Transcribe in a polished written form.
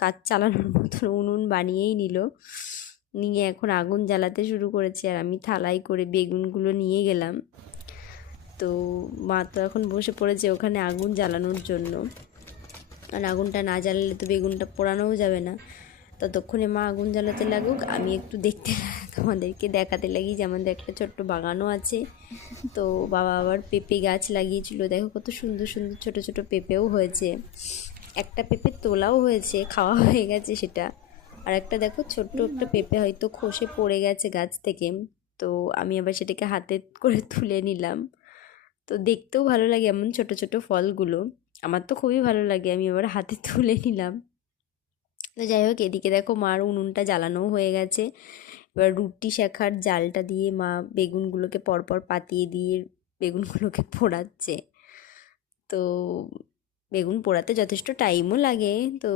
কাজ চালানোর মতন উনুন বানিয়েই নিল। নিয়ে এখন আগুন জ্বালাতে শুরু করেছে, আর আমি থালায় করে বেগুনগুলো নিয়ে গেলাম। তো মা তো এখন বসে পড়েছে ওখানে আগুন জ্বালানোর জন্য, আর আগুনটা না জ্বালালে তো বেগুনটা পোড়ানোও যাবে না। ততক্ষণে মা আগুন জ্বালাতে লাগুক, আমি একটু দেখতে তোমাদেরকে দেখাতে লাগি যে আমাদের একটা ছোট্ট বাগানও আছে। তো বাবা আবার পেঁপে গাছ লাগিয়েছিল, দেখো কত সুন্দর সুন্দর ছোট ছোট পেঁপেও হয়েছে। একটা পেঁপে তোলাও হয়েছে, খাওয়া হয়ে গেছে সেটা। আর একটা দেখো ছোট্ট একটা পেঁপে হয়তো খসে পড়ে গেছে গাছ থেকে, তো আমি আবার সেটাকে হাতে করে তুলে নিলাম। তো দেখতেও ভালো লাগে এমন ছোট ছোট ফলগুলো, আমার তো খুবই ভালো লাগে। আমি আবার হাতে তুলে নিলাম। তো যাই হোক, এদিকে দেখো মার উনুনটা জ্বালানোও হয়ে গেছে। এবার রুটি শেখার জালটা দিয়ে মা বেগুনগুলোকে পরপর পাতিয়ে দিয়ে বেগুনগুলোকে পোড়াচ্ছে। তো বেগুন পোড়াতে যথেষ্ট টাইমও লাগে, তো